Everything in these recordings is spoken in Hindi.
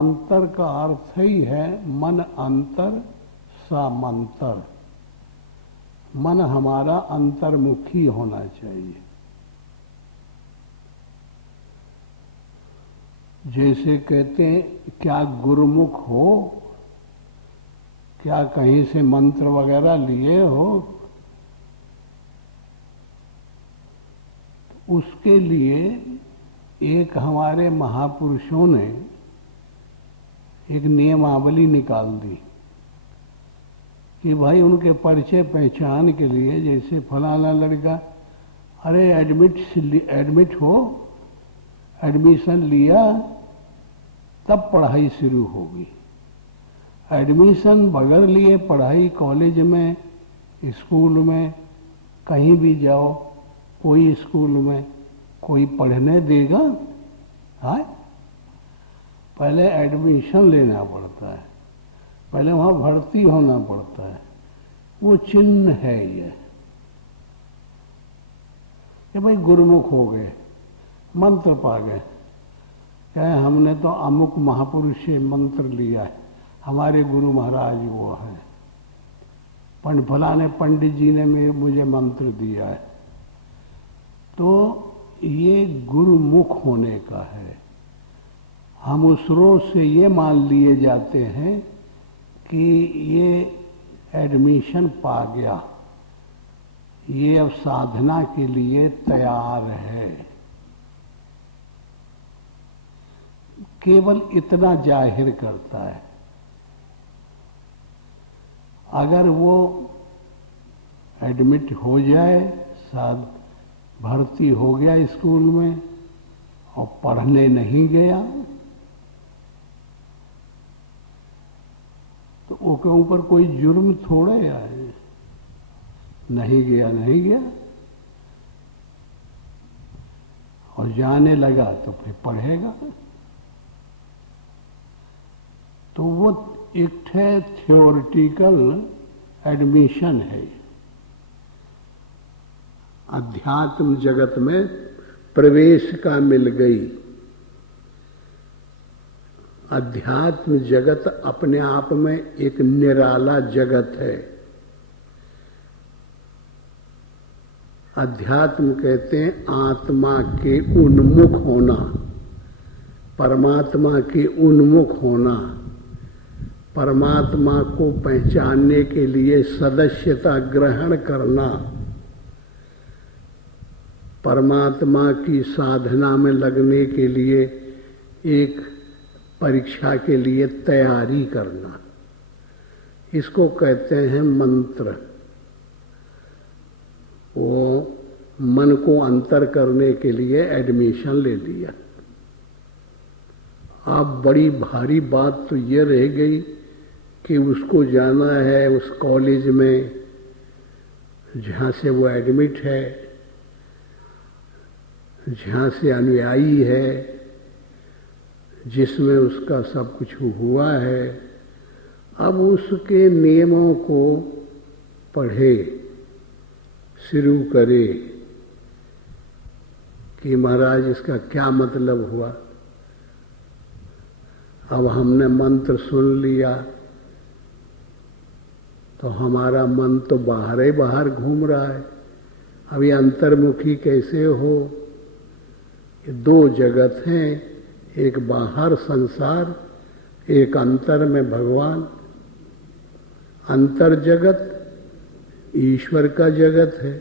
अंतर का अर्थ ही है मन अंतर सामंतर। मन हमारा अंतर्मुखी होना चाहिए। जैसे कहते हैं, क्या गुरुमुख हो, क्या कहीं से मंत्र वगैरह लिए हो? उसके लिए एक हमारे महापुरुषों ने एक नियमावली निकाल दी कि भाई उनके परिचय पहचान के लिए, जैसे फलाना लड़का, अरे एडमिट हो, एडमिशन लिया, तब पढ़ाई शुरू होगी। एडमिशन बगैर लिए पढ़ाई कॉलेज में, स्कूल में, कहीं भी जाओ, कोई स्कूल में कोई पढ़ने देगा? हाँ, पहले एडमिशन लेना पड़ता है, पहले वहाँ भर्ती होना पड़ता है। वो चिन्ह है ये कि भाई गुरुमुख हो गए, मंत्र पा गए, कहे हमने तो अमुक महापुरुष से मंत्र लिया है, हमारे गुरु महाराज वो है, फलाने पंडित जी ने मुझे मंत्र दिया है। तो ये गुरुमुख होने का है। हम उस रोज से ये मान लिए जाते हैं कि ये एडमिशन पा गया, ये अब साधना के लिए तैयार है। केवल इतना जाहिर करता है। अगर वो एडमिट हो जाए, साथ भर्ती हो गया स्कूल में और पढ़ने नहीं गया, तो उसके ऊपर कोई जुर्म थोड़े आए। नहीं गया और जाने लगा तो फिर पढ़ेगा। तो वो एक थियोरिटिकल एडमिशन है। अध्यात्म जगत में प्रवेश का मिल गई। अध्यात्म जगत अपने आप में एक निराला जगत है। अध्यात्म कहते हैं आत्मा के उन्मुख होना, परमात्मा के उन्मुख होना, परमात्मा को पहचानने के लिए सदस्यता ग्रहण करना, परमात्मा की साधना में लगने के लिए एक परीक्षा के लिए तैयारी करना। इसको कहते हैं मंत्र। वो मन को अंतर करने के लिए एडमिशन ले लिया। अब बड़ी भारी बात तो ये रह गई कि उसको जाना है उस कॉलेज में जहाँ से वो एडमिट है, जहाँ से अनुयायी है, जिसमें उसका सब कुछ हुआ है। अब उसके नियमों को पढ़े, शुरू करे कि महाराज इसका क्या मतलब हुआ। अब हमने मंत्र सुन लिया तो हमारा मन तो बाहर ही बाहर घूम रहा है। अब ये अंतर्मुखी कैसे हो? ये दो जगत हैं, एक बाहर संसार, एक अंतर में भगवान। अंतर जगत ईश्वर का जगत है,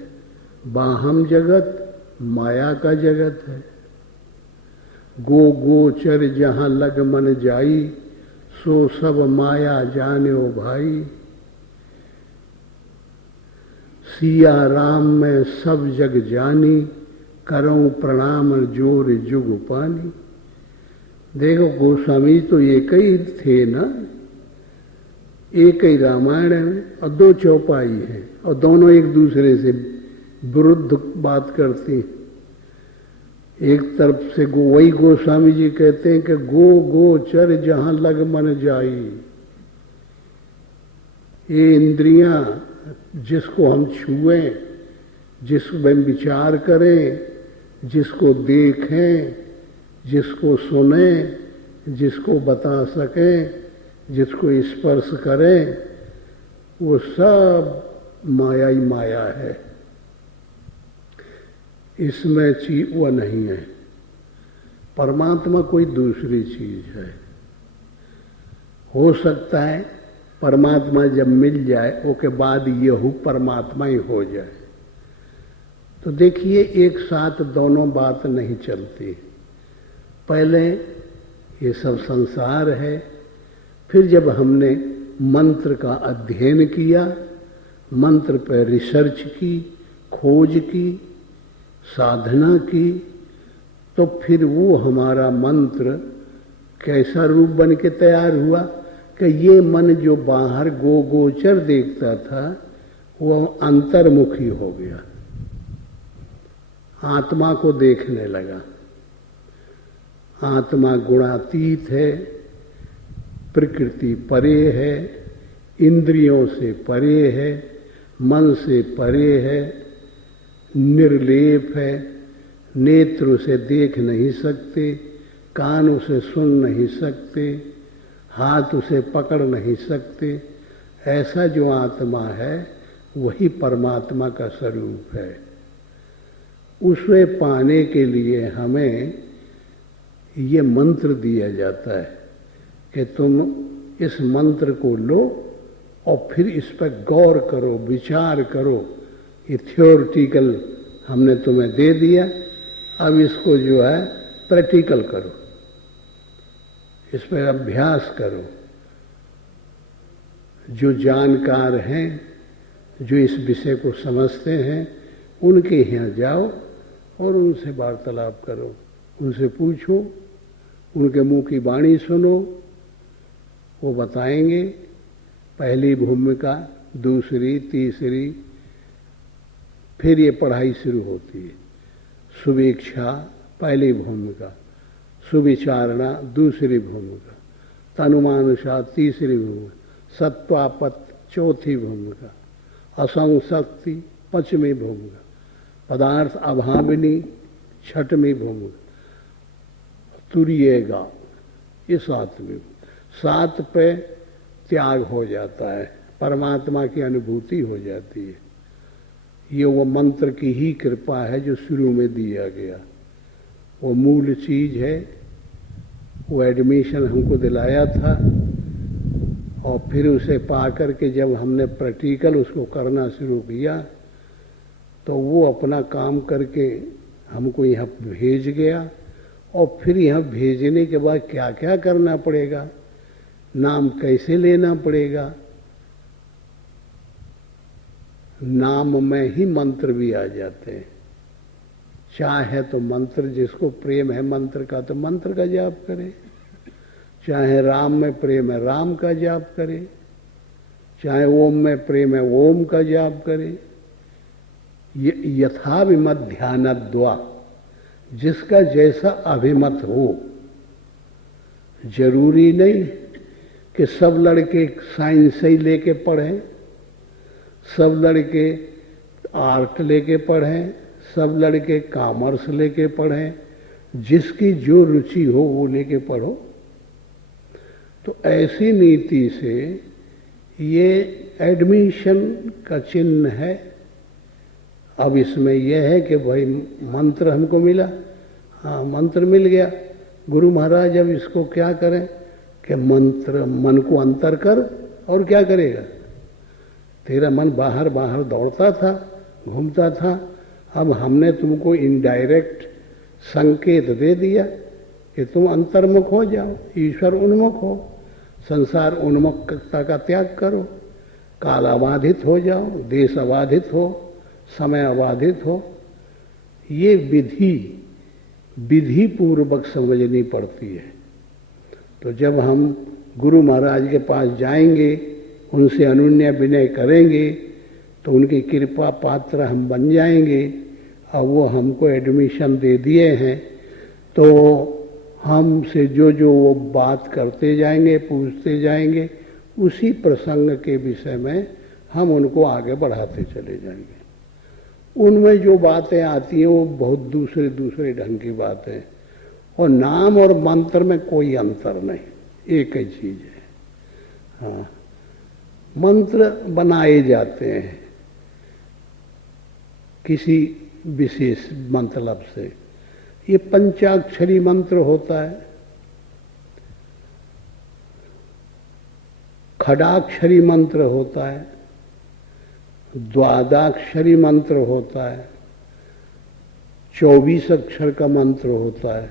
बाहम जगत माया का जगत है। गो गोचर जहाँ लग मन जाई, सो सब माया जान्यो भाई। सिया राम में सब जग जानी, करऊं प्रणाम जोर जुग पानी। देखो गोस्वामी तो एक ही थे ना, एक ही रामायण है और दो चौपाई है और दोनों एक दूसरे से विरुद्ध बात करती हैं। एक तरफ से वही गोस्वामी जी कहते हैं कि गो गोचर जहां लग मन जाई। ये इंद्रियां जिसको हम छुएं, जिसमें विचार करें, जिसको देखें, जिसको सुने, जिसको बता सकें, जिसको स्पर्श करें, वो सब माया ही माया है, इसमें चीज वो नहीं है। परमात्मा कोई दूसरी चीज है। हो सकता है परमात्मा जब मिल जाए वो के बाद यहू परमात्मा ही हो जाए। तो देखिए एक साथ दोनों बात नहीं चलती। पहले ये सब संसार है, फिर जब हमने मंत्र का अध्ययन किया, मंत्र पर रिसर्च की, खोज की, साधना की, तो फिर वो हमारा मंत्र कैसा रूप बन के तैयार हुआ कि ये मन जो बाहर गोचर देखता था वो अंतर्मुखी हो गया, आत्मा को देखने लगा। आत्मा गुणातीत है, प्रकृति परे है, इंद्रियों से परे है, मन से परे है, निर्लेप है, नेत्र उसे देख नहीं सकते, कान उसे सुन नहीं सकते, हाथ उसे पकड़ नहीं सकते। ऐसा जो आत्मा है वही परमात्मा का स्वरूप है। उसे पाने के लिए हमें ये मंत्र दिया जाता है कि तुम इस मंत्र को लो और फिर इस पर गौर करो, विचार करो। ये थ्योरिटिकल हमने तुम्हें दे दिया, अब इसको जो है प्रैक्टिकल करो, इस पर अभ्यास करो। जो जानकार हैं, जो इस विषय को समझते हैं, उनके यहाँ जाओ और उनसे वार्तालाप करो, उनसे पूछो, उनके मुंह की वाणी सुनो। वो बताएंगे पहली भूमिका, दूसरी, तीसरी, फिर ये पढ़ाई शुरू होती है। सुवेक्षा पहली भूमिका, सुविचारणा दूसरी भूमिका, तनुमानुषा तीसरी भूमिका, सत्वापत चौथी भूमिका, असंशक्ति पांचवी भूमिका, पदार्थ अभाविनी छठवीं भूमिका, तुरिएगा ये सातवीं। सात पे त्याग हो जाता है, परमात्मा की अनुभूति हो जाती है। ये वो मंत्र की ही कृपा है जो शुरू में दिया गया, वो मूल चीज है। वो एडमिशन हमको दिलाया था और फिर उसे पा करके जब हमने प्रैक्टिकल उसको करना शुरू किया तो वो अपना काम करके हमको यहाँ भेज गया। और फिर यहाँ भेजने के बाद क्या क्या करना पड़ेगा, नाम कैसे लेना पड़ेगा, नाम में ही मंत्र भी आ जाते हैं। चाहे तो मंत्र, जिसको प्रेम है मंत्र का तो मंत्र का जाप करे, चाहे राम में प्रेम है राम का जाप करे, चाहे ओम में प्रेम है ओम का जाप करे। यथाभिमत ध्यानद्वा, जिसका जैसा अभिमत हो। जरूरी नहीं कि सब लड़के साइंस ही लेके पढ़ें, सब लड़के आर्ट लेके पढ़ें, सब लड़के कॉमर्स लेके पढ़ें। जिसकी जो रुचि हो वो लेके पढ़ो। तो ऐसी नीति से ये एडमिशन का चिन्ह है। अब इसमें यह है कि भाई मंत्र हमको मिला, हाँ मंत्र मिल गया। गुरु महाराज अब इसको क्या करें कि मंत्र, मन को अंतर कर, और क्या करेगा? तेरा मन बाहर बाहर दौड़ता था, घूमता था, अब हमने तुमको इनडायरेक्ट संकेत दे दिया कि तुम अंतर्मुख हो जाओ, ईश्वर उन्मुख हो, संसार उन्मुखता का त्याग करो, काल अबाधित हो जाओ, देश अबाधित हो, समय अबाधित हो। ये विधि पूर्वक समझनी पड़ती है। तो जब हम गुरु महाराज के पास जाएंगे, उनसे अनुन्य विनय करेंगे तो उनकी कृपा पात्र हम बन जाएंगे। अब वो हमको एडमिशन दे दिए हैं तो हमसे जो जो वो बात करते जाएंगे, पूछते जाएंगे, उसी प्रसंग के विषय में हम उनको आगे बढ़ाते चले जाएंगे। उनमें जो बातें आती हैं वो बहुत दूसरे ढंग की बातें, और नाम और मंत्र में कोई अंतर नहीं, एक ही चीज है। हाँ, मंत्र बनाए जाते हैं किसी विशेष मतलब से। ये पंचाक्षरी मंत्र होता है, खडाक्षरी मंत्र होता है, द्वादाक्षरी मंत्र होता है, 24 अक्षर का मंत्र होता है,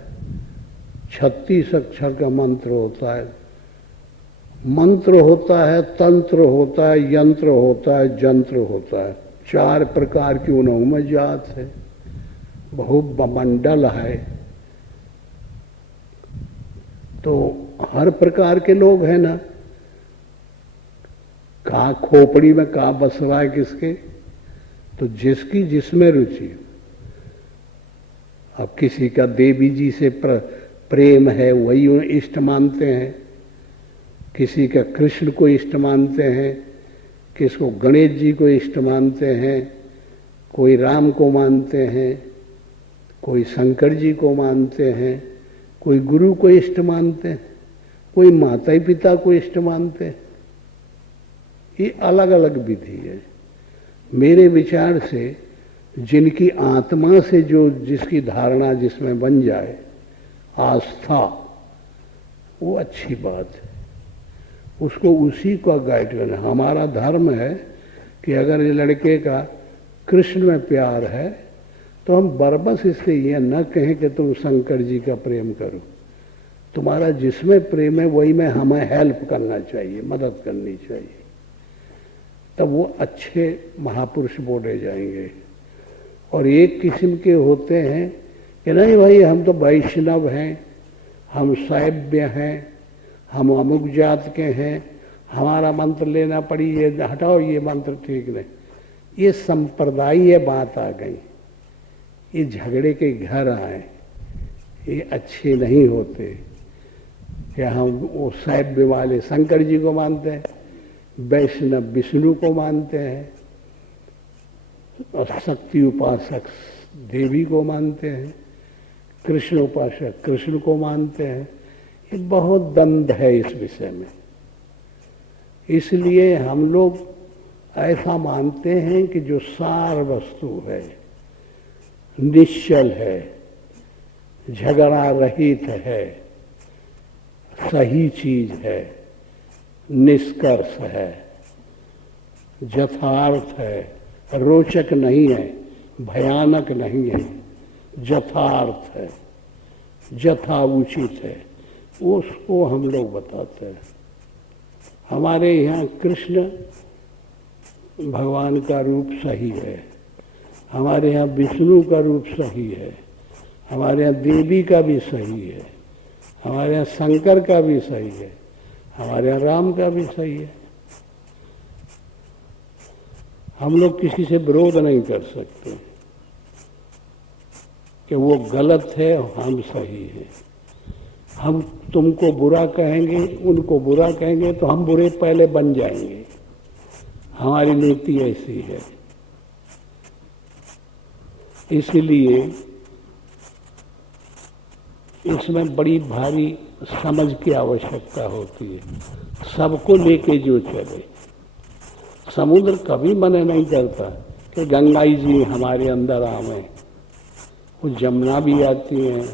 36 अक्षर का मंत्र होता है, मंत्र होता है, तंत्र होता है, यंत्र होता है, जंत्र होता है। 4 प्रकार की उनमें जात है, बहुमंडल है। तो हर प्रकार के लोग हैं ना, कहाँ खोपड़ी में कहाँ बस रहा है किसके, तो जिसकी जिसमें रुचि। अब किसी का देवी जी से प्रेम है, वही उन्हें इष्ट मानते हैं, किसी का कृष्ण को इष्ट मानते हैं, किसको गणेश जी को इष्ट मानते हैं, कोई राम को मानते हैं, कोई शंकर जी को मानते हैं, कोई गुरु को इष्ट मानते हैं, कोई माता पिता को इष्ट मानते हैं। ये अलग अलग विधि है। मेरे विचार से जिनकी आत्मा से जो जिसकी धारणा जिसमें बन जाए, आस्था, वो अच्छी बात है, उसको उसी का गाइड करना। हमारा धर्म है कि अगर ये लड़के का कृष्ण में प्यार है तो हम बरबस इससे ये न कहें कि तुम शंकर जी का प्रेम करो। तुम्हारा जिसमें प्रेम है वही में हमें हेल्प करना चाहिए, मदद करनी चाहिए, तब वो अच्छे महापुरुष बोले जाएंगे। और एक किस्म के होते हैं कि नहीं भाई हम तो वैष्णव हैं, हम शैव्य हैं, हम अमुक जात के हैं, हमारा मंत्र लेना पड़ी, ये हटाओ, ये मंत्र ठीक नहीं। ये संप्रदायीय बात आ गई, ये झगड़े के घर आए, ये अच्छे नहीं होते। क्या हम वो शैव्य वाले शंकर जी को मानते हैं, वैष्णव विष्णु को मानते हैं, और शक्ति उपासक देवी को मानते हैं, कृष्ण उपासक कृष्ण को मानते हैं। ये बहुत द्वंद्व है इस विषय में। इसलिए हम लोग ऐसा मानते हैं कि जो सार वस्तु है, निश्चल है, झगड़ा रहित है, सही चीज है, निष्कर्ष है, यथार्थ है, रोचक नहीं है, भयानक नहीं है, यथार्थ है, यथा उचित है, उसको हम लोग बताते हैं। हमारे यहाँ कृष्ण भगवान का रूप सही है, हमारे यहाँ विष्णु का रूप सही है, हमारे यहाँ देवी का भी सही है, हमारे यहाँ शंकर का भी सही है, हमारे यहाँ राम का भी सही है। हम लोग किसी से विरोध नहीं कर सकते कि वो गलत है हम सही है। हम तुमको बुरा कहेंगे, उनको बुरा कहेंगे तो हम बुरे पहले बन जाएंगे। हमारी नीति ऐसी है। इसलिए इसमें बड़ी भारी समझ की आवश्यकता होती है। सबको लेके जो चले, समुद्र कभी मना नहीं करता कि गंगा जी हमारे अंदर आवे। वो जमुना भी आती है,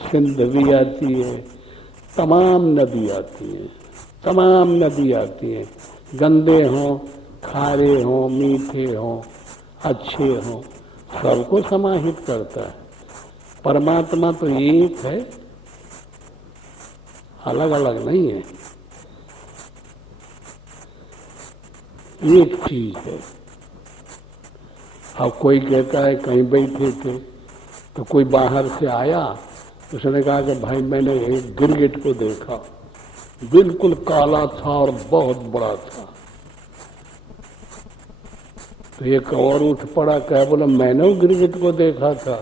सिंध भी आती है, तमाम नदी आती है, तमाम नदी आती है, गंदे हों, खारे हों, मीठे हों, अच्छे हों, सबको समाहित करता है। परमात्मा तो एक है, अलग अलग नहीं है, एक चीज है। अब कोई कहता है कहीं बैठे थे तो कोई बाहर से आया, उसने कहा कि भाई मैंने एक गिरगिट को देखा, बिल्कुल काला था और बहुत बड़ा था। तो एक और उठ पड़ा, कह बोला मैंने वो गिरगिट को देखा था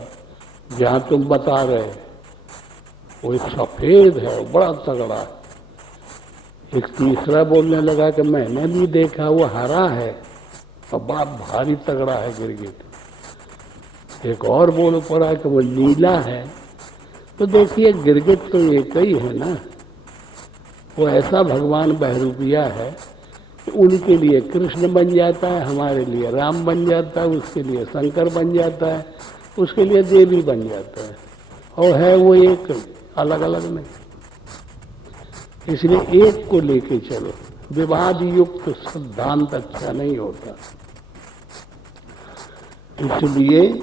जहां तुम बता रहे, वो सफेद है, बड़ा तगड़ा है। एक तीसरा बोलने लगा कि मैंने भी देखा, वो हरा है और बड़ा भारी तगड़ा है गिरगिट। एक और बोल पड़ा कि वो नीला है तो देखिए गिरगिट तो एक ही है ना, वो ऐसा भगवान बहरूपिया है कि उनके लिए कृष्ण बन जाता है, हमारे लिए राम बन जाता है, उसके लिए शंकर बन जाता है, उसके लिए देवी बन जाता है, और है वो एक, अलग अलग नहीं। इसलिए एक को लेके चलो, विवाद युक्त सिद्धांत अच्छा नहीं होता। इसलिए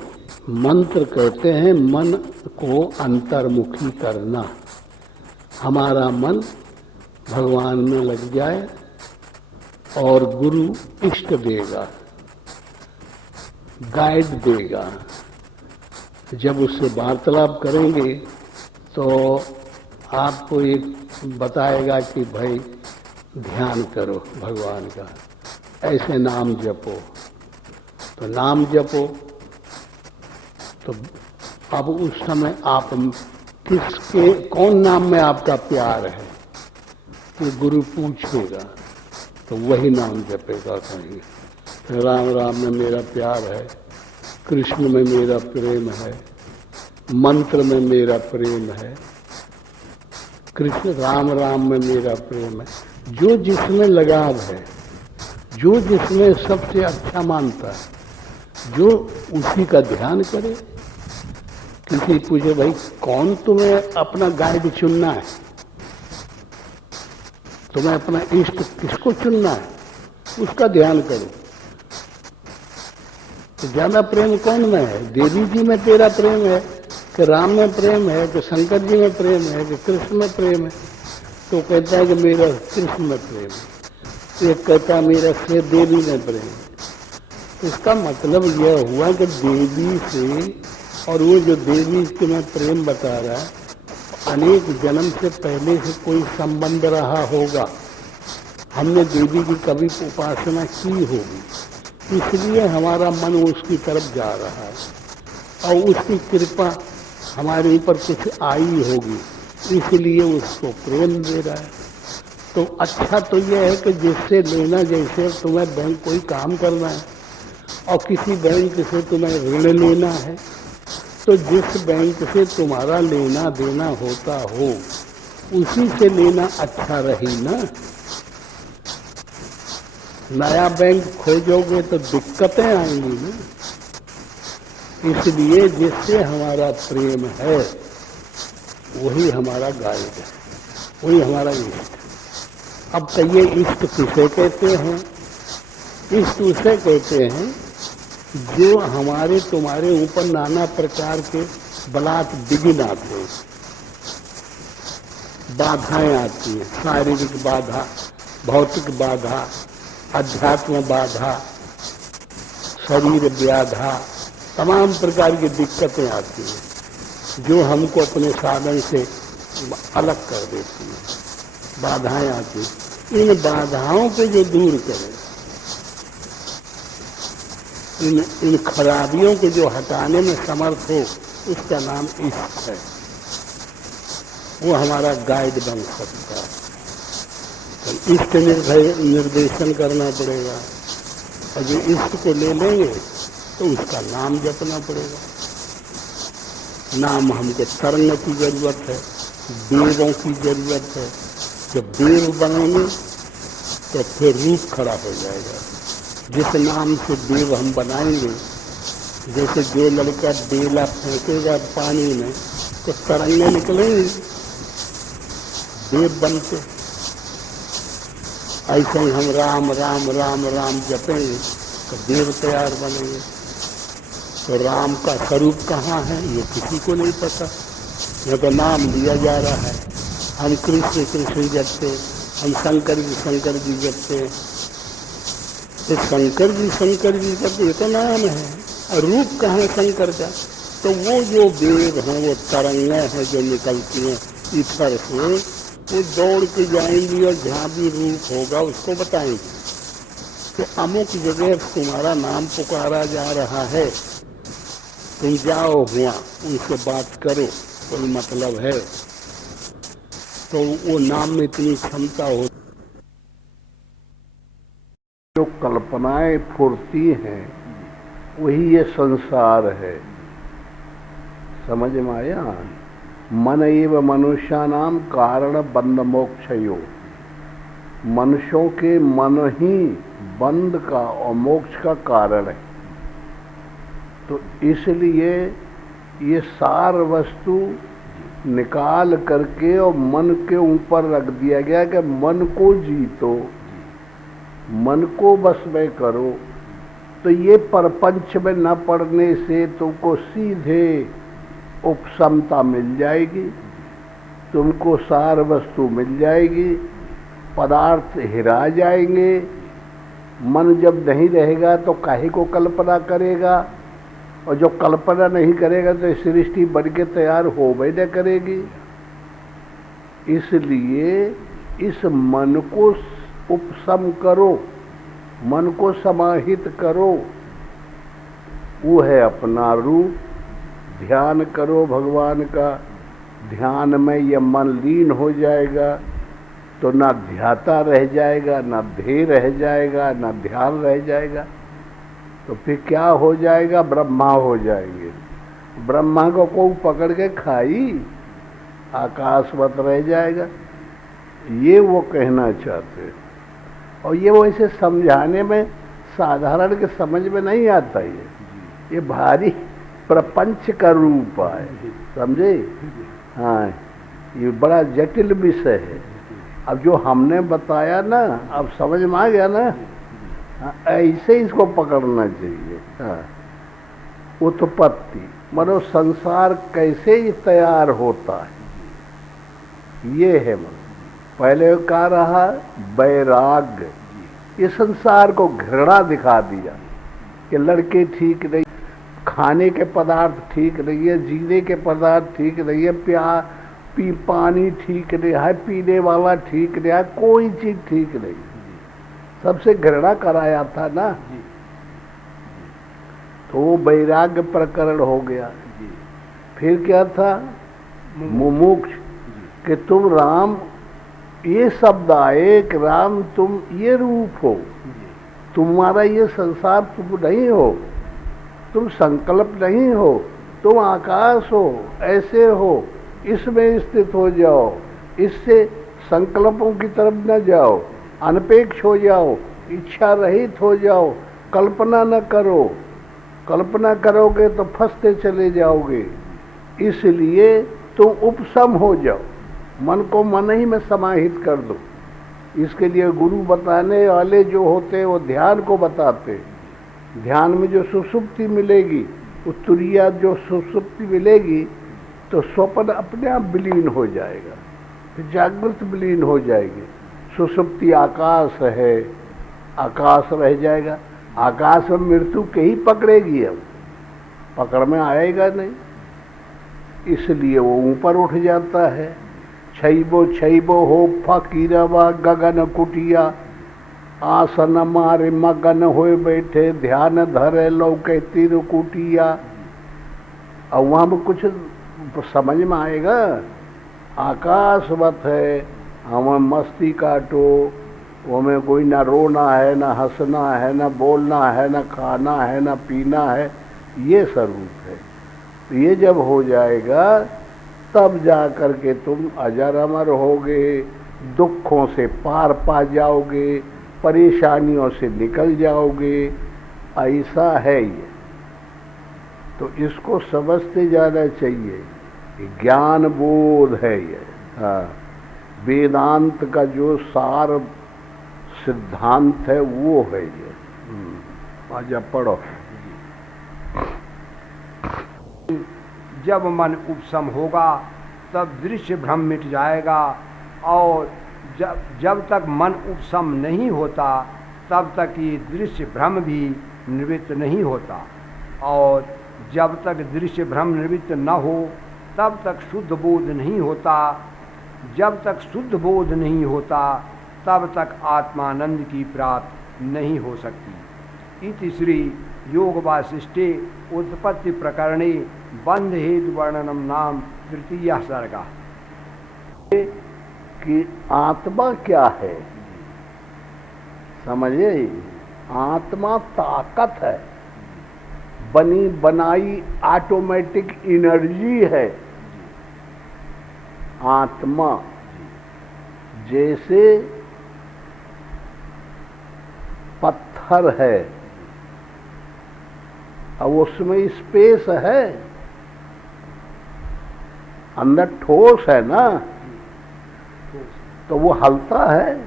मंत्र कहते हैं मन को अंतर्मुखी करना। हमारा मन भगवान में लग जाए और गुरु इष्ट देगा, गाइड देगा। जब उससे वार्तालाप करेंगे तो आपको एक बताएगा कि भाई ध्यान करो भगवान का, ऐसे नाम जपो, तो नाम जपो। तो अब उस समय आप किसके, कौन नाम में आपका प्यार है, ये गुरु पूछेगा, तो वही नाम जपेगा। कहीं राम राम में मेरा प्यार है, कृष्ण में मेरा प्रेम है, मंत्र में मेरा प्रेम है, कृष्ण राम राम में मेरा प्रेम है। जो जिसमें लगाव है, जो जिसमें सबसे अच्छा मानता है, जो उसी का ध्यान करे। किसी पूछे भाई कौन तुम्हें अपना गाइड चुनना है, तुम्हें अपना इष्ट किसको चुनना है, उसका ध्यान करो। तो ज्यादा प्रेम कौन में है, देवी जी में तेरा प्रेम है कि राम में प्रेम है कि शंकर जी में प्रेम है कि कृष्ण में प्रेम है? तो कहता है कि मेरा कृष्ण में प्रेम है, एक कहता है मेरा से देवी में प्रेम है। इसका मतलब यह हुआ कि देवी से, और वो जो देवी के में प्रेम बता रहा है, अनेक जन्म से पहले से कोई संबंध रहा होगा, हमने देवी की कभी उपासना की होगी, इसलिए हमारा मन उसकी तरफ जा रहा है, और उसकी कृपा हमारे ऊपर कुछ आई होगी, इसलिए उसको प्रेम दे रहा है। तो अच्छा तो यह है कि जिससे लेना, जैसे तुम्हें बैंक कोई काम करना है और किसी बैंक से तुम्हें ऋण लेना है, तो जिस बैंक से तुम्हारा लेना देना होता हो उसी से लेना अच्छा रही ना। नया बैंक खोजोगे तो दिक्कतें आएंगी ना। इसलिए जिससे हमारा प्रेम है वही हमारा गाइड है, वही हमारा इष्ट। अब कहिए इष्ट किसे कहते हैं? इष्ट उसे कहते हैं जो हमारे तुम्हारे ऊपर नाना प्रकार के बलात् विघ्न आते हैं, बाधाएं आती हैं, शारीरिक बाधा, भौतिक बाधा, अध्यात्म बाधा, शरीर व्याधा, तमाम प्रकार की दिक्कतें आती हैं जो हमको अपने साधन से अलग कर देती हैं। बाधाएं आती हैं, इन बाधाओं को जो दूर करें, इन खराबियों को जो हटाने में समर्थ हो, उसका नाम इष्ट है। वो हमारा गाइड बन सकता है। तो इष्ट निर्देशन करना पड़ेगा, और जो इष्ट को ले लेंगे तो उसका नाम जपना पड़ेगा। नाम हमको तरंग की जरूरत है, देवों की जरूरत है। जब देव बनेंगे तो फिर रूप खड़ा हो जाएगा। जिस नाम से देव हम बनाएंगे, जैसे जो लड़का बेला फेंकेगा पानी में तो तरंगे निकलेंगे देव बनते, ऐसे ही हम राम राम राम राम जपेंगे तो देव तैयार बनेंगे। तो राम का स्वरूप कहाँ है ये किसी को नहीं पता, यह तो नाम लिया जा रहा है। हम कृष्ण कृष्ण जपते, हम शंकर जी जपते, तो शंकर जी का ये तो नाम है, और रूप कहाँ है शंकर का? तो वो जो देव हैं, वो तरंगें हैं जो निकलती हैं ईश्वर से, वो दौड़ के जाएंगी और जहाँ भी रूप होगा उसको बताएंगे कि अमुक जगह तुम्हारा नाम पुकारा जा रहा है, तुम जाओ हुआ, उनसे बात करो, कोई मतलब है। तो वो नाम में इतनी क्षमता हो, जो कल्पनाएं फुरती हैं वही ये संसार है। समझ में आया? मन एव मनुष्यानाम कारण बंध मोक्षयो, मनुष्यों के मन ही बंध का और मोक्ष का कारण है। तो इसलिए ये सार वस्तु निकाल करके और मन के ऊपर रख दिया गया कि मन को जीतो, मन को बस में करो। तो ये परपंच में न पड़ने से तुमको सीधे उपसमता मिल जाएगी, तुमको सार वस्तु मिल जाएगी, पदार्थ हिरा जाएंगे। मन जब नहीं रहेगा तो काहे को कल्पना करेगा, और जो कल्पना नहीं करेगा तो सृष्टि बन के तैयार हो भी न करेगी। इसलिए इस मन को उपसम करो, मन को समाहित करो, वो है अपना रूप। ध्यान करो भगवान का, ध्यान में यह मन लीन हो जाएगा तो ना ध्याता रह जाएगा, ना ध्येय रह जाएगा, ना ध्यान रह जाएगा। तो फिर क्या हो जाएगा? ब्रह्मा हो जाएंगे। ब्रह्मा को कोई पकड़ के खाई, आकाशवत रह जाएगा। ये वो कहना चाहते हैं। और ये वो इसे समझाने में साधारण के समझ में नहीं आता। ये भारी प्रपंच का रूप है, समझे? हाँ, ये बड़ा जटिल विषय है। अब जो हमने बताया ना, अब समझ में आ गया ना? ऐसे इसको पकड़ना चाहिए। हाँ, उत्पत्ति मनो संसार कैसे ही तैयार होता है, ये है। पहले क्या रहा? वैराग्य। ये संसार को घृणा दिखा दिया कि लड़के ठीक नहीं, खाने के पदार्थ ठीक नहीं है, जीने के पदार्थ ठीक नहीं है, पानी ठीक नहीं है, पीने वाला ठीक नहीं है, कोई चीज ठीक नहीं। सबसे घृणा कराया था ना, तो वो वैराग्य प्रकरण हो गया। फिर क्या था? मुमुक्ष, कि तुम राम, ये शब्द आए कि राम तुम ये रूप हो, तुम्हारा ये संसार तुम नहीं हो, तुम संकल्प नहीं हो, तुम आकाश हो, ऐसे हो, इसमें स्थित हो जाओ, इससे संकल्पों की तरफ न जाओ, अनपेक्ष हो जाओ, इच्छा रहित हो जाओ, कल्पना न करो। कल्पना करोगे तो फंसते चले जाओगे। इसलिए तुम उपसम हो जाओ, मन को मन ही में समाहित कर दो। इसके लिए गुरु बताने वाले जो होते हैं वो ध्यान को बताते। ध्यान में जो सुषुप्ति मिलेगी, उत्तरीय जो सुषुप्ति मिलेगी, तो स्वप्न अपने आप विलीन हो जाएगा, फिर जागृत विलीन हो जाएगी। सुषुप्ति आकाश है, आकाश रह जाएगा। आकाश में मृत्यु के ही पकड़ेगी, अब पकड़ में आएगा नहीं, इसलिए वो ऊपर उठ जाता है। छैबो छैबो हो फकीरवा गगन कुटिया, आसन मारे मगन होए बैठे, ध्यान धरे लौके तीर कुटिया। अब वहाँ में कुछ समझ में आएगा? आकाशवत है, हमें मस्ती काटो, हमें कोई ना रोना है, ना हंसना है, ना बोलना है, ना खाना है, ना पीना है, ये स्वरूप है। तो ये जब हो जाएगा तब जा कर के तुम अजर अमर होगे, दुखों से पार पा जाओगे, परेशानियों से निकल जाओगे। ऐसा है ये। तो इसको समझते जाना चाहिए। ज्ञान बोध है ये। हाँ, वेदांत का जो सार सिद्धांत है वो है ये। आजा पढ़ो। जब मन उपसम होगा तब दृश्य भ्रम मिट जाएगा, और जब तक मन उपसम नहीं होता तब तक ये दृश्य भ्रम भी निवृत्त नहीं होता, और जब तक दृश्य भ्रम निवृत्त न हो तब तक शुद्ध बोध नहीं होता। जब तक शुद्ध बोध नहीं होता तब तक आत्मानंद की प्राप्ति नहीं हो सकती। इति श्री योग वासिष्ठे उत्पत्ति प्रकरणे बंध हेतु वर्णनम नाम तृतीय सर्गा। कि आत्मा क्या है, समझे? आत्मा ताकत है, बनी बनाई ऑटोमेटिक एनर्जी है। आत्मा जैसे पत्थर है, अब उसमें स्पेस है, अंदर ठोस है ना, तो वो हलता है।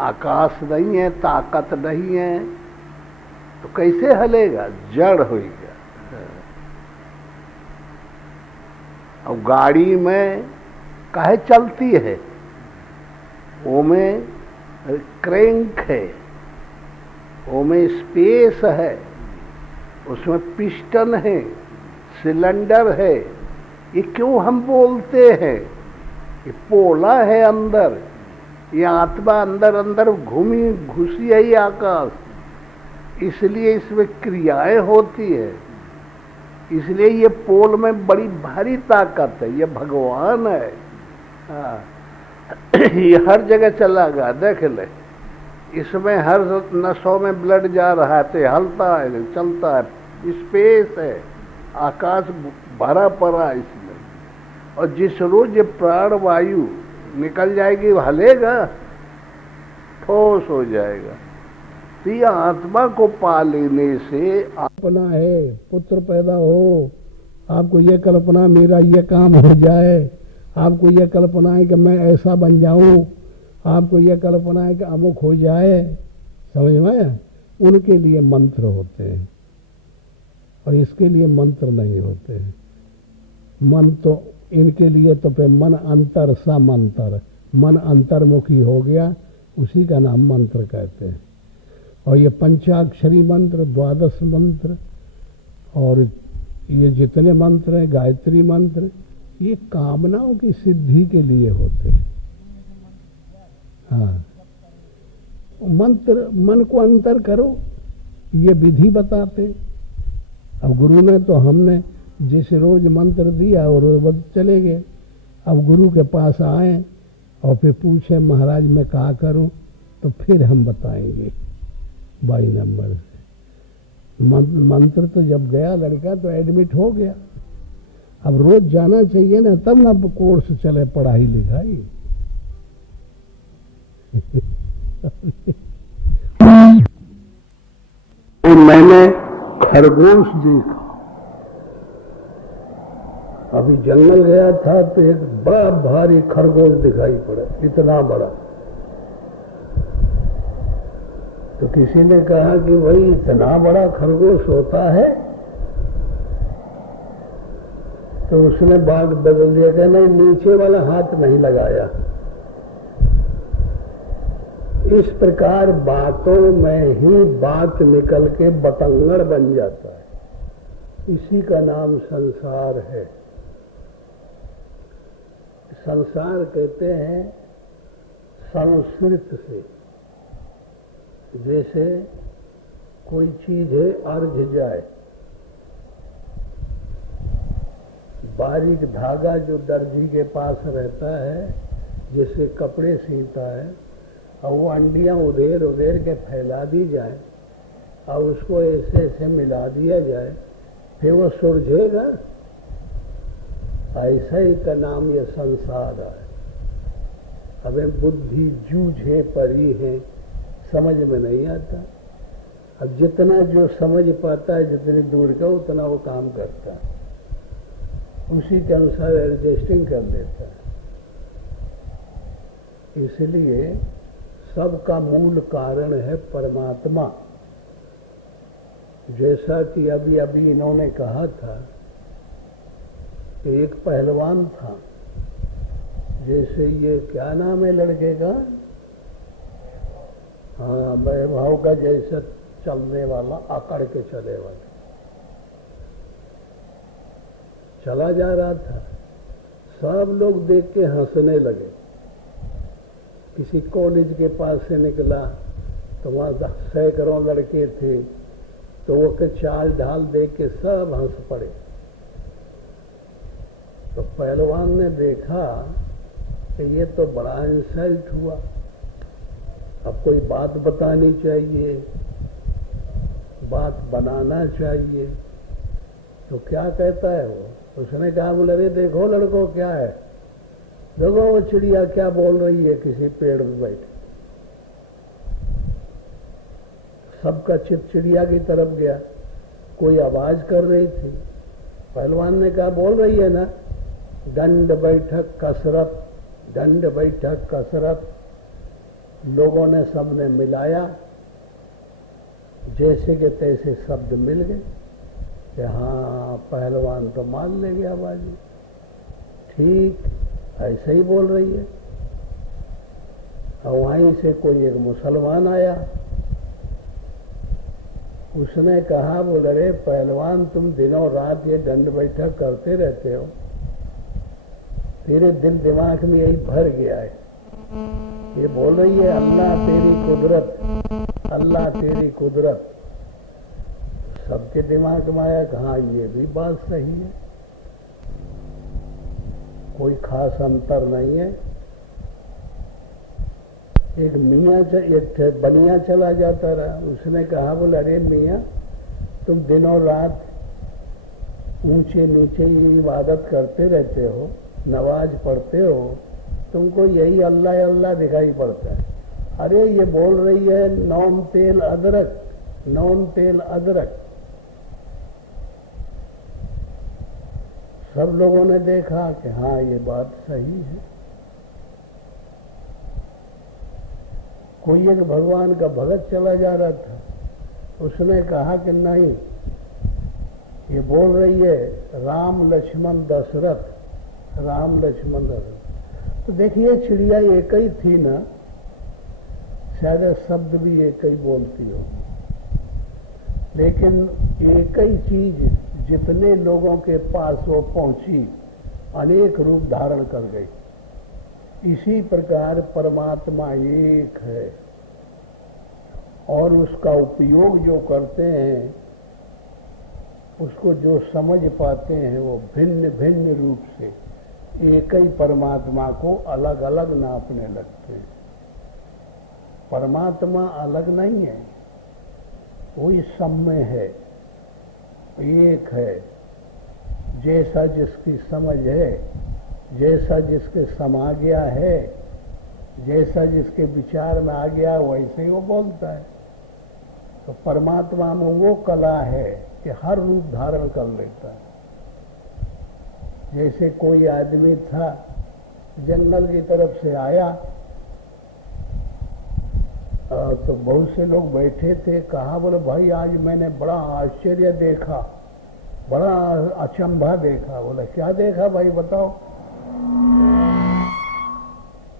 आकाश नहीं है, ताकत नहीं है, तो कैसे हलेगा? जड़ हो गया। अब गाड़ी में काहे चलती है? वो में क्रैंक है, वो में स्पेस है, उसमें पिस्टन है, सिलेंडर है। ये क्यों हम बोलते हैं? ये पोला है अंदर, ये आत्मा अंदर अंदर घुसी है ये आकाश, इसलिए इसमें क्रियाएं होती है। इसलिए ये पोल में बड़ी भारी ताकत है, ये भगवान है। ये हर जगह चला गया, देख ले, इसमें हर नसों में ब्लड जा रहा है, तो हलता है, चलता है, स्पेस है, आकाश भरा पड़ा इसमें। और जिस रोज ये प्राण वायु निकल जाएगी, वो हलेगा, ठोस हो जाएगा। तो ये आत्मा को पा लेने से कल्पना है, पुत्र पैदा हो, आपको ये कल्पना मेरा ये काम हो जाए, आपको ये कल्पना है कि मैं ऐसा बन जाऊं, आपको ये कल्पना है कि अमुक हो जाए, समझ में आया? उनके लिए मंत्र होते हैं और इसके लिए मंत्र नहीं होते हैं। मन तो इनके लिए तो पे मन अंतर सा मंत्र, मन अंतर्मुखी हो गया, उसी का नाम मंत्र कहते हैं। और ये पंचाक्षरी मंत्र, द्वादश मंत्र और ये जितने मंत्र हैं, गायत्री मंत्र, ये कामनाओं की सिद्धि के लिए होते हैं। हाँ, मंत्र मन को अंतर करो, ये विधि बताते। अब गुरु ने तो हमने जिस रोज मंत्र दिया और रोज चले गए। अब गुरु के पास आए और फिर पूछे महाराज मैं क्या करूं, तो फिर हम बताएंगे 22 नंबर से। मंत्र तो जब गया लड़का तो एडमिट हो गया। अब रोज जाना चाहिए ना, तब ना कोर्स चले पढ़ाई लिखाई। मैंने खरगोश देखा, अभी जंगल गया था तो एक बड़ा भारी खरगोश दिखाई पड़ा, इतना बड़ा। तो किसी ने कहा कि भाई इतना बड़ा खरगोश होता है? तो उसने बात बदल दिया कि नहीं, नीचे वाला हाथ नहीं लगाया। इस प्रकार बातों में ही बात निकल के बतंगड़ बन जाता है। इसी का नाम संसार है। संसार कहते हैं संस्कृत से, जैसे कोई चीज है अर्झ जाए, बारीक धागा जो दर्जी के पास रहता है, जैसे कपड़े सीता है, और वो अंडियां उधेर उधेर के फैला दी जाए और उसको ऐसे ऐसे मिला दिया जाए, फिर वो सुलझेगा। ऐसा ही का नाम ये संसार है। हमें बुद्धि जूझे परी है, समझ में नहीं आता। अब जितना जो समझ पाता है, जितनी दूर का, उतना वो काम करता है, उसी के अनुसार एडजस्टिंग कर लेता है। इसलिए सबका मूल कारण है परमात्मा। जैसा कि अभी अभी इन्होंने कहा था कि एक पहलवान था, जैसे ये क्या नाम है लड़के का, हाँ, वैभव का जैसा चलने वाला, अकड़ के चले वाला, चला जा रहा था, सब लोग देख के हंसने लगे। किसी कॉलेज के पास से निकला तो वहाँ सैकड़ों लड़के थे, तो वो के चाल ढाल देख के सब हंस पड़े। तो पहलवान ने देखा कि ये तो बड़ा इंसल्ट हुआ, अब कोई बात बतानी चाहिए, बात बनाना चाहिए। तो क्या कहता है वो, उसने कहा, बोले अरे देखो लड़को क्या है, देखो वो चिड़िया क्या बोल रही है किसी पेड़ में बैठे। सबका चित चिड़िया की तरफ गया, कोई आवाज कर रही थी। पहलवान ने कहा, बोल रही है ना, दंड बैठक कसरत, दंड बैठक कसरत। लोगों ने सबने मिलाया, जैसे के तैसे शब्द मिल गए कि हाँ पहलवान तो मान ले गया बाजी, ठीक ऐसे ही बोल रही है। और वहीं से कोई एक मुसलमान आया, उसने कहा, बोले रे पहलवान तुम दिनों रात ये दंड बैठक करते रहते हो, तेरे दिल दिमाग में यही भर गया है। ये बोल रही है अल्लाह तेरी कुदरत, अल्लाह तेरी कुदरत। सबके दिमाग में आया कि हाँ ये भी बात सही है, कोई खास अंतर नहीं है। एक मियाँ एक बनिया चला जाता रहा, उसने कहा, बोले अरे मियाँ तुम दिनों रात ऊंचे नीचे ये इबादत करते रहते हो, नमाज पढ़ते हो, तुमको यही अल्लाह अल्लाह दिखाई पड़ता है। अरे ये बोल रही है नौन तेल अदरक, नौन तेल अदरक। सब लोगों ने देखा कि हाँ ये बात सही है। कोई एक भगवान का भगत चला जा रहा था, उसने कहा कि नहीं, ये बोल रही है राम लक्ष्मण दशरथ, राम लक्ष्मण दशरथ। तो देखिए चिड़िया एक ही थी ना, शायद शब्द भी एक ही बोलती हो, लेकिन एक ही चीज जितने लोगों के पास वो पहुंची अनेक रूप धारण कर गई। इसी प्रकार परमात्मा एक है और उसका उपयोग जो करते हैं, उसको जो समझ पाते हैं, वो भिन्न भिन्न रूप से एक ही परमात्मा को अलग अलग नापने लगते हैं। परमात्मा अलग नहीं है, वही सम्य है, एक है। जैसा जिसकी समझ है, जैसा जिसके समा गया है, जैसा जिसके विचार में आ गया, वैसे ही वो बोलता है। तो परमात्मा में वो कला है कि हर रूप धारण कर लेता है। जैसे कोई आदमी था, जंगल की तरफ से आया, तो बहुत से लोग बैठे थे, कहा, बोले भाई आज मैंने बड़ा आश्चर्य देखा, बड़ा अचंभा देखा। बोले क्या देखा भाई बताओ।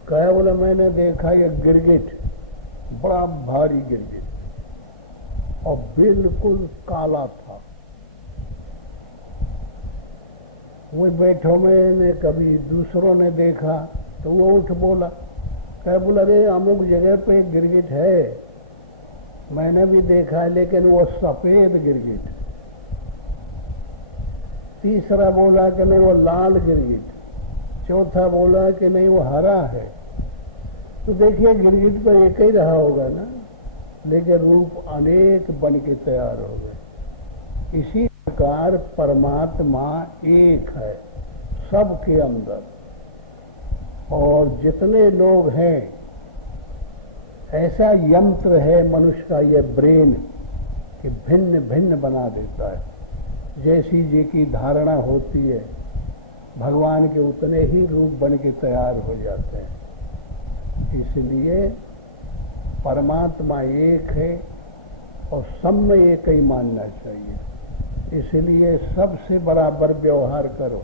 कहा, बोले मैंने देखा ये गिरगिट, बड़ा भारी गिरगिट और बिल्कुल काला था। वो बैठो मैंने कभी दूसरों ने देखा तो वो उठ बोला, कह बोला अरे अमुक जगह पे एक गिरगिट है, मैंने भी देखा है, लेकिन वो सफेद गिरगिट। तीसरा बोला कि नहीं वो लाल गिरगिट। चौथा बोला कि नहीं वो हरा है। तो देखिए गिरगिट तो एक ही रहा होगा ना, लेकिन रूप अनेक बन के तैयार हो गए। इसी प्रकार परमात्मा एक है सबके अंदर, और जितने लोग हैं, ऐसा यंत्र है मनुष्य का ये ब्रेन कि भिन्न भिन्न बना देता है। जैसी जी की धारणा होती है, भगवान के उतने ही रूप बन के तैयार हो जाते हैं। इसलिए परमात्मा एक है और सब में एक ही मानना चाहिए। इसलिए सबसे बराबर व्यवहार करो।